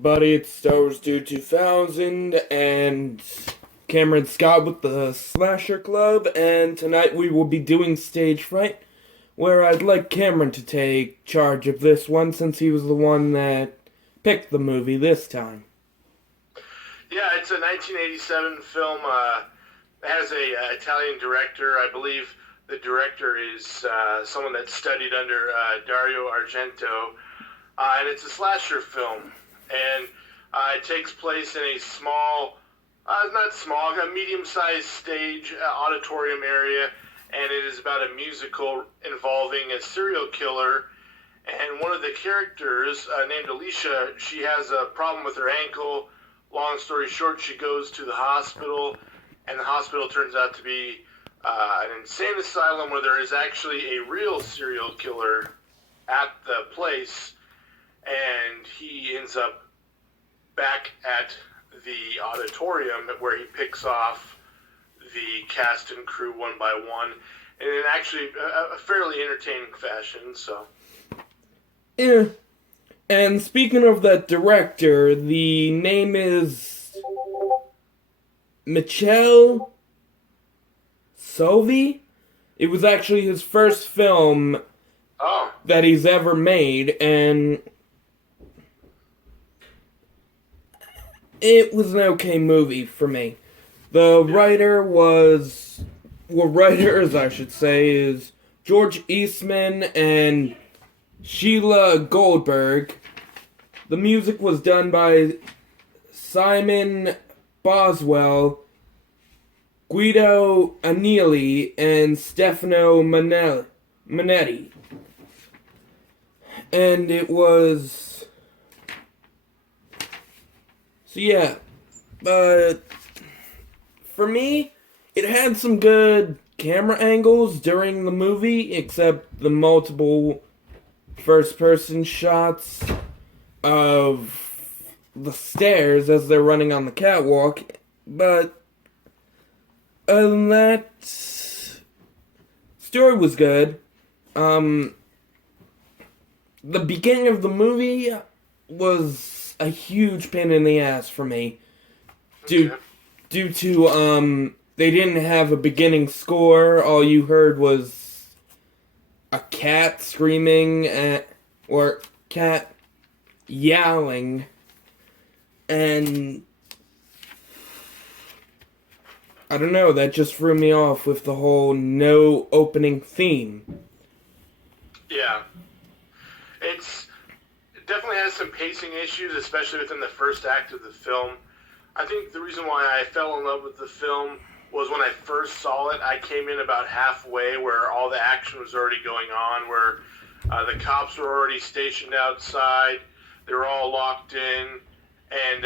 everybody, it's Star Wars Dude 2000 and Cameron Scott with the Slasher Club, and tonight we will be doing Stage Fright, where I'd like Cameron to take charge of this one since he was the one that picked the movie this time. Yeah, it's a 1987 film. It has a Italian director. I believe the director is someone that studied under Dario Argento. And it's a slasher film, and it takes place in a small, not small, a medium-sized stage auditorium area, and it is about a musical involving a serial killer, and one of the characters, named Alicia, she has a problem with her ankle. Long story short, she goes to the hospital, and the hospital turns out to be an insane asylum where there is actually a real serial killer at the place. And he ends up back at the auditorium where he picks off the cast and crew one by one, and in actually a fairly entertaining fashion. So, Yeah. And speaking of that director, the name is Michel Sovi. It was actually his first film that he's ever made, and it was an okay movie for me. The writer was... well, writers, I should say, is George Eastman and Sheila Goldberg. The music was done by Simon Boswell, Guido Agnelli, and Stefano Manetti. And it was... so yeah, but for me, it had some good camera angles during the movie, except the multiple first-person shots of the stairs as they're running on the catwalk. But other than that, story was good. The beginning of the movie was a huge pain in the ass for me. Due to, they didn't have a beginning score. All you heard was a cat screaming or cat yowling. And I don't know, that just threw me off with the whole no opening theme. Yeah. It definitely has some pacing issues, especially within the first act of the film. I think the reason why I fell in love with the film was when I first saw it, I came in about halfway where all the action was already going on, where the cops were already stationed outside, they were all locked in, and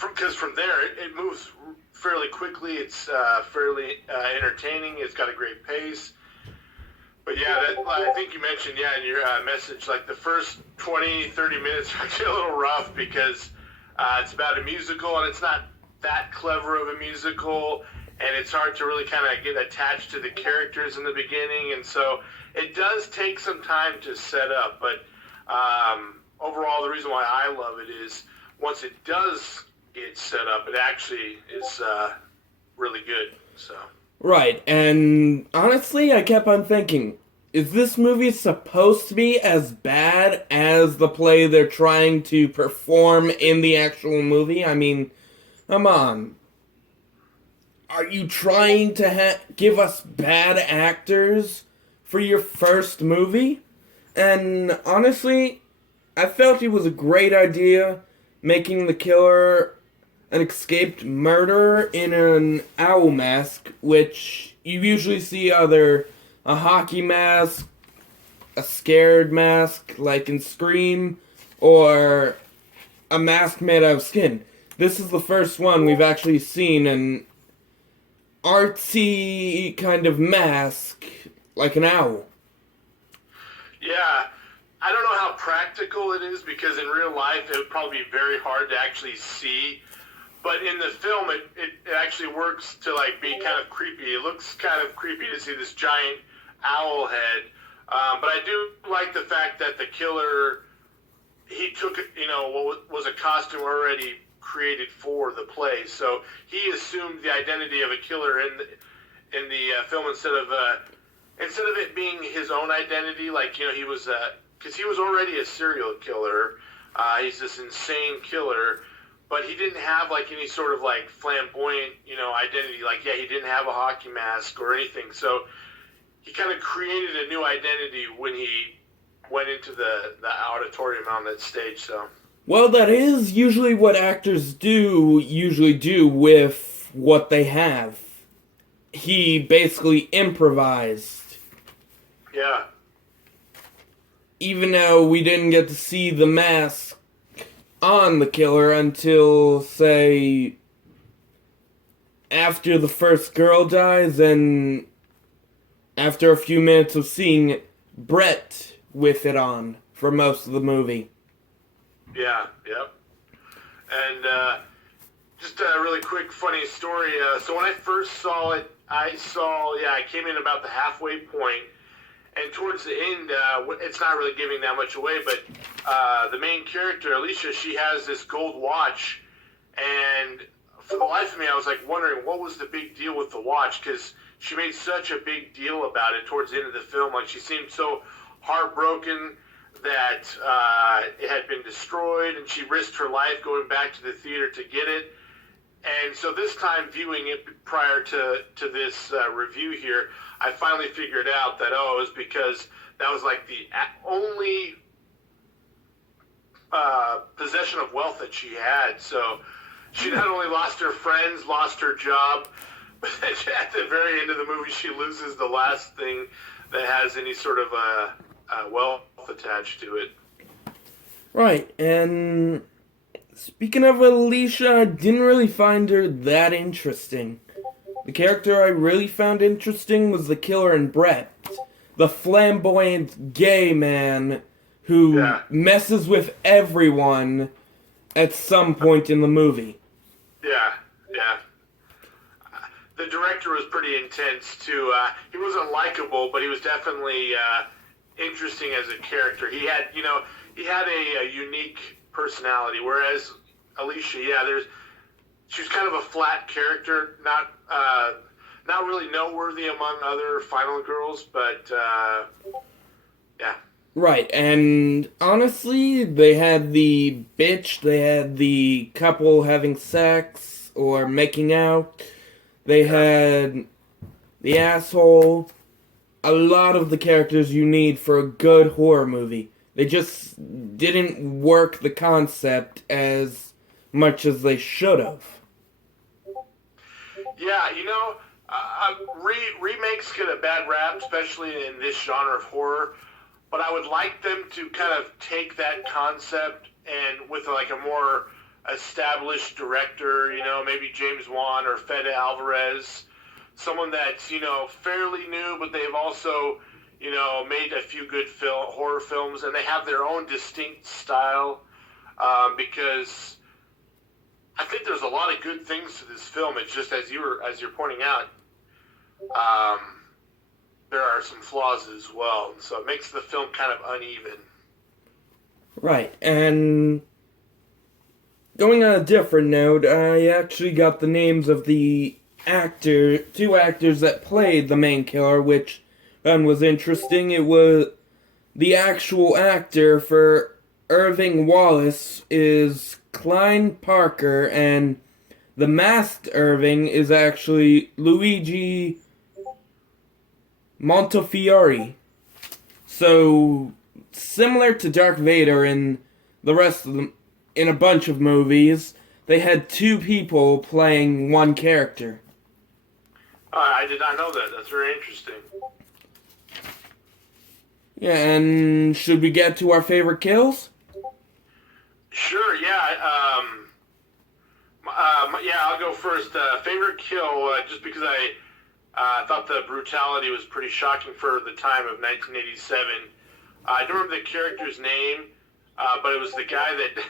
because from there, it moves fairly quickly, it's fairly entertaining, it's got a great pace. But yeah, I think you mentioned, in your message, like the first 20, 30 minutes are actually a little rough because it's about a musical and it's not that clever of a musical, and it's hard to really kind of get attached to the characters in the beginning, and so it does take some time to set up, but overall the reason why I love it is once it does get set up, it actually is really good, so... Right, and honestly, I kept on thinking, is this movie supposed to be as bad as the play they're trying to perform in the actual movie? I mean, come on. Are you trying to give us bad actors for your first movie? And honestly, I felt it was a great idea making the killer an escaped murderer in an owl mask, which you usually see either a hockey mask, a scared mask, like in Scream, or a mask made out of skin. This is the first one we've actually seen an artsy kind of mask, like an owl. Yeah, I don't know how practical it is, because in real life it would probably be very hard to actually see. But in the film, it actually works to like be kind of creepy. It looks kind of creepy to see this giant owl head. But I do like the fact that the killer he took, what was a costume already created for the play. So he assumed the identity of a killer in the film instead of it being his own identity. Like, he was because he was already a serial killer. He's this insane killer, but he didn't have like any sort of like flamboyant, identity. Like, yeah, he didn't have a hockey mask or anything. So he kind of created a new identity when he went into the auditorium on that stage. So, well, that is usually what actors usually do with what they have. He basically improvised. Yeah. Even though we didn't get to see the mask on the killer until, say, after the first girl dies and after a few minutes of seeing Brett with it on for most of the movie. Yeah, yep. And just a really quick, funny story. So when I first saw it, I came in about the halfway point, and towards the end, it's not really giving that much away, but the main character, Alicia, she has this gold watch, and for the life of me, I was like wondering what was the big deal with the watch, because she made such a big deal about it towards the end of the film. Like, she seemed so heartbroken that it had been destroyed, and she risked her life going back to the theater to get it. And so this time, viewing it prior to this review here, I finally figured out that, it was because that was like the only possession of wealth that she had. So she not only lost her friends, lost her job, but at the very end of the movie, she loses the last thing that has any sort of wealth attached to it. Right, and speaking of Alicia, I didn't really find her that interesting. The character I really found interesting was the killer in Brett, the flamboyant gay man who messes with everyone at some point in the movie. Yeah. The director was pretty intense too. He wasn't likable, but he was definitely interesting as a character. He had a unique personality, whereas Alicia, she was kind of a flat character, not really noteworthy among other final girls, but yeah. Right, and honestly, they had the bitch, they had the couple having sex or making out, they had the asshole, a lot of the characters you need for a good horror movie. They just didn't work the concept as much as they should have. Yeah, remakes get a bad rap, especially in this genre of horror. But I would like them to kind of take that concept and with like a more established director, maybe James Wan or Fede Alvarez, someone that's, fairly new, but they've also, made a few good horror films, and they have their own distinct style, because I think there's a lot of good things to this film. It's just as you're pointing out, there are some flaws as well, and so it makes the film kind of uneven. Right, and going on a different note, I actually got the names of the two actors that played the main killer, which one was interesting. It was the actual actor for Irving Wallace is Klein Parker, and the masked Irving is actually Luigi Montefiore. So, similar to Darth Vader in the rest of them, in a bunch of movies, they had two people playing one character. I did not know that. That's very interesting. Yeah, and should we get to our favorite kills? Sure, yeah. I'll go first. Favorite kill, just because I thought the brutality was pretty shocking for the time of 1987. I don't remember the character's name, but it was the guy that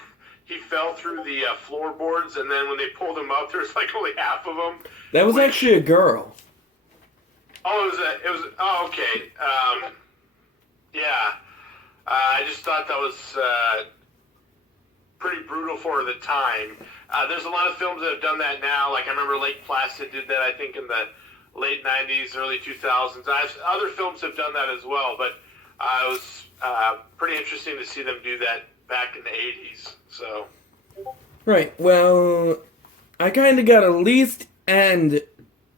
he fell through the floorboards, and then when they pulled him up, there's like only half of them. That was actually a girl. Oh, oh, okay. Yeah. I just thought that was pretty brutal for the time. There's a lot of films that have done that now. Like I remember Lake Placid did that, I think, in the late 90s, early 2000s. Other films have done that as well, but it was pretty interesting to see them do that back in the 80s. So. Right, well, I kind of got a least and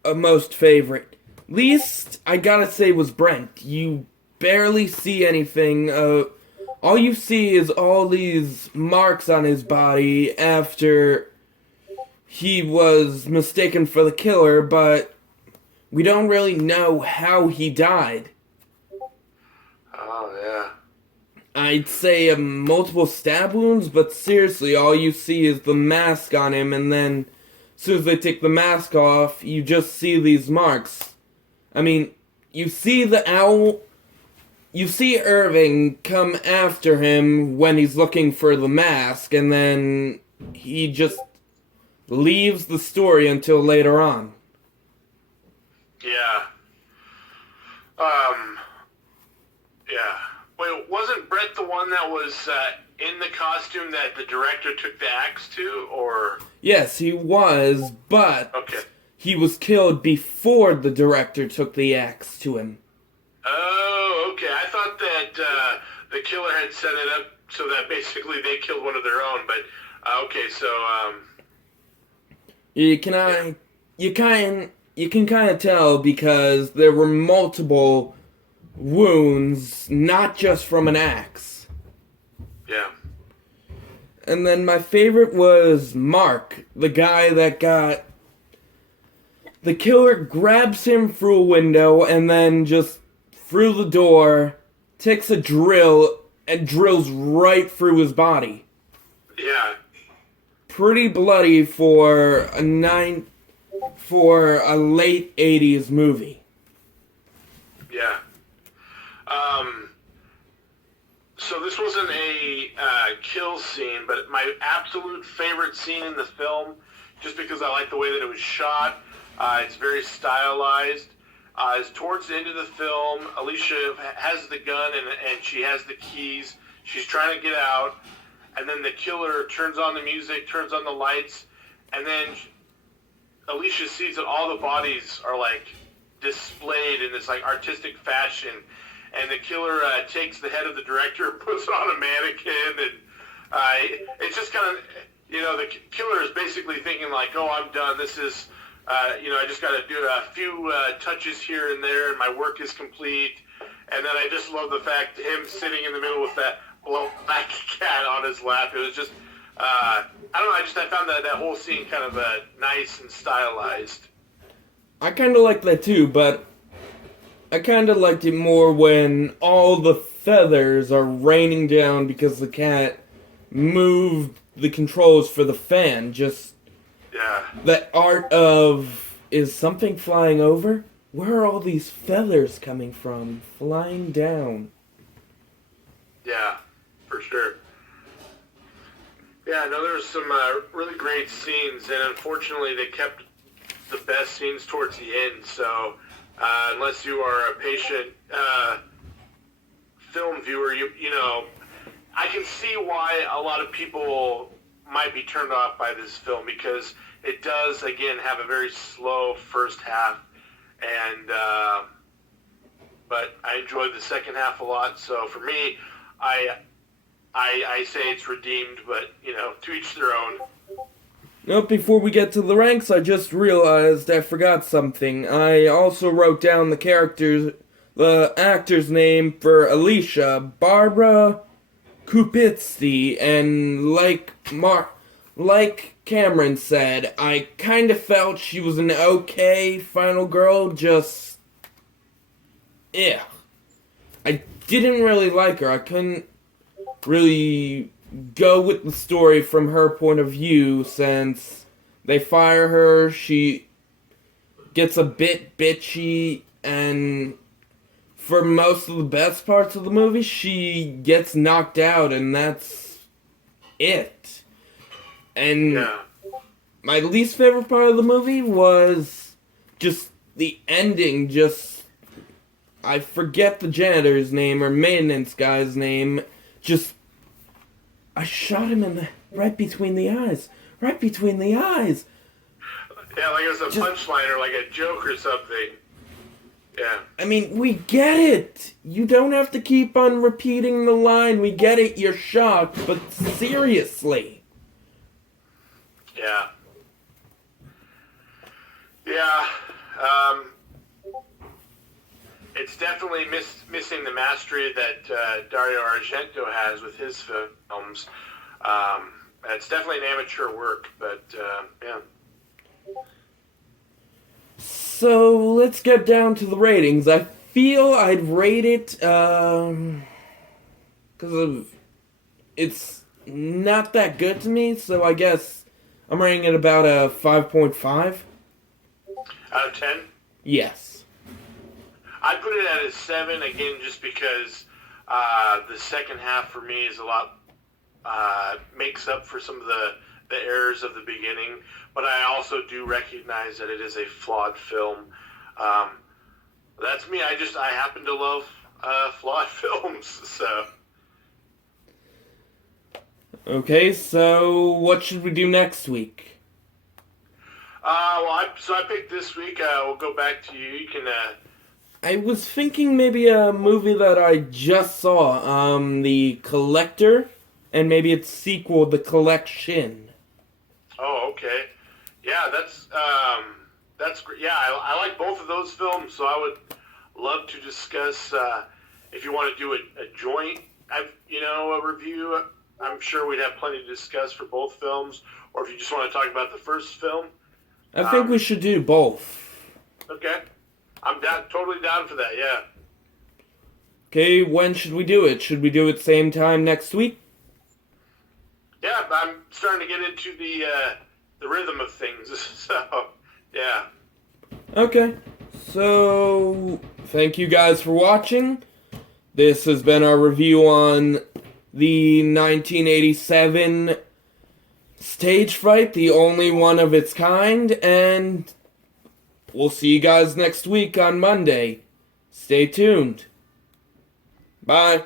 a most favorite. Least, I gotta say, was Brent. You barely see anything. All you see is all these marks on his body after he was mistaken for the killer, but we don't really know how he died. Oh, yeah. I'd say multiple stab wounds, but seriously, all you see is the mask on him, and then as soon as they take the mask off, you just see these marks. I mean, you see the owl, you see Irving come after him when he's looking for the mask, and then he just leaves the story until later on. Yeah. Yeah. Wait, wasn't Brett the one that was in the costume that the director took the axe to, or? Yes, he was, but Okay. he was killed before the director took the axe to him. Oh, okay. I thought that the killer had set it up so that basically they killed one of their own, but okay, so You can kind of tell because there were multiple wounds, not just from an axe. yeah. And then my favorite was Mark, the guy that got... The killer grabs him through a window and then just through the door, takes a drill and drills right through his body. Yeah. Pretty bloody for a late 80s movie. Yeah. So this wasn't a kill scene, but my absolute favorite scene in the film, just because I like the way that it was shot, it's very stylized, is towards the end of the film. Alicia has the gun and she has the keys. She's trying to get out, and then the killer turns on the music, turns on the lights, and then Alicia sees that all the bodies are like displayed in this like artistic fashion, and the killer takes the head of the director, puts it on a mannequin, and it's just kind of, the killer is basically thinking like, oh, I'm done. This is, I just got to do a few touches here and there, and my work is complete. And then I just love the fact him sitting in the middle with that black cat on his lap. It was just, I don't know. I found that whole scene kind of nice and stylized. I kind of like that too, but I kind of liked it more when all the feathers are raining down because the cat moved the controls for the fan. Just that art of, is something flying over? Where are all these feathers coming from? Flying down. Yeah, for sure. Yeah, no, there was some really great scenes, and unfortunately they kept the best scenes towards the end, so unless you are a patient film viewer, I can see why a lot of people might be turned off by this film, because it does, again, have a very slow first half, and but I enjoyed the second half a lot, so for me, I say it's redeemed, but, to each their own. Nope, before we get to the ranks, I just realized I forgot something. I also wrote down the actor's name for Alicia, Barbara Kupitsky, and like Cameron said, I kind of felt she was an okay final girl, just... yeah. I didn't really like her. I couldn't really go with the story from her point of view, since they fire her, she gets a bit bitchy, and for most of the best parts of the movie, she gets knocked out, and that's it. And my least favorite part of the movie was just the ending. I forget the janitor's name or maintenance guy's name. I shot him in the right between the eyes, right between the eyes. Yeah, like it was a punchline or like a joke or something. Yeah. I mean, we get it. You don't have to keep on repeating the line. We get it, you're shocked, but seriously. Yeah. Yeah. Um, it's definitely missing the mastery that Dario Argento has with his films. It's definitely an amateur work, but yeah. So, let's get down to the ratings. I feel I'd rate it, because it's not that good to me, so I guess I'm rating it about a 5.5. Out of 10? Yes. I'd put it at a 7, again, just because the second half for me is a lot, makes up for some of the errors of the beginning, but I also do recognize that it is a flawed film. That's me. I happen to love flawed films, so. Okay, so what should we do next week? I picked this week. We'll go back to you. You can. I was thinking maybe a movie that I just saw, The Collector, and maybe its sequel, The Collection. Oh, okay. Yeah, that's great. Yeah, I like both of those films, so I would love to discuss. If you want to do a joint, a review. I'm sure we'd have plenty to discuss for both films. Or if you just want to talk about the first film. I think we should do both. Okay. I'm totally down for that, yeah. Okay, when should we do it? Should we do it same time next week? Yeah, I'm starting to get into the rhythm of things, so, yeah. Okay, so thank you guys for watching. This has been our review on the 1987 Stage Fright, the only one of its kind, and we'll see you guys next week on Monday. Stay tuned. Bye.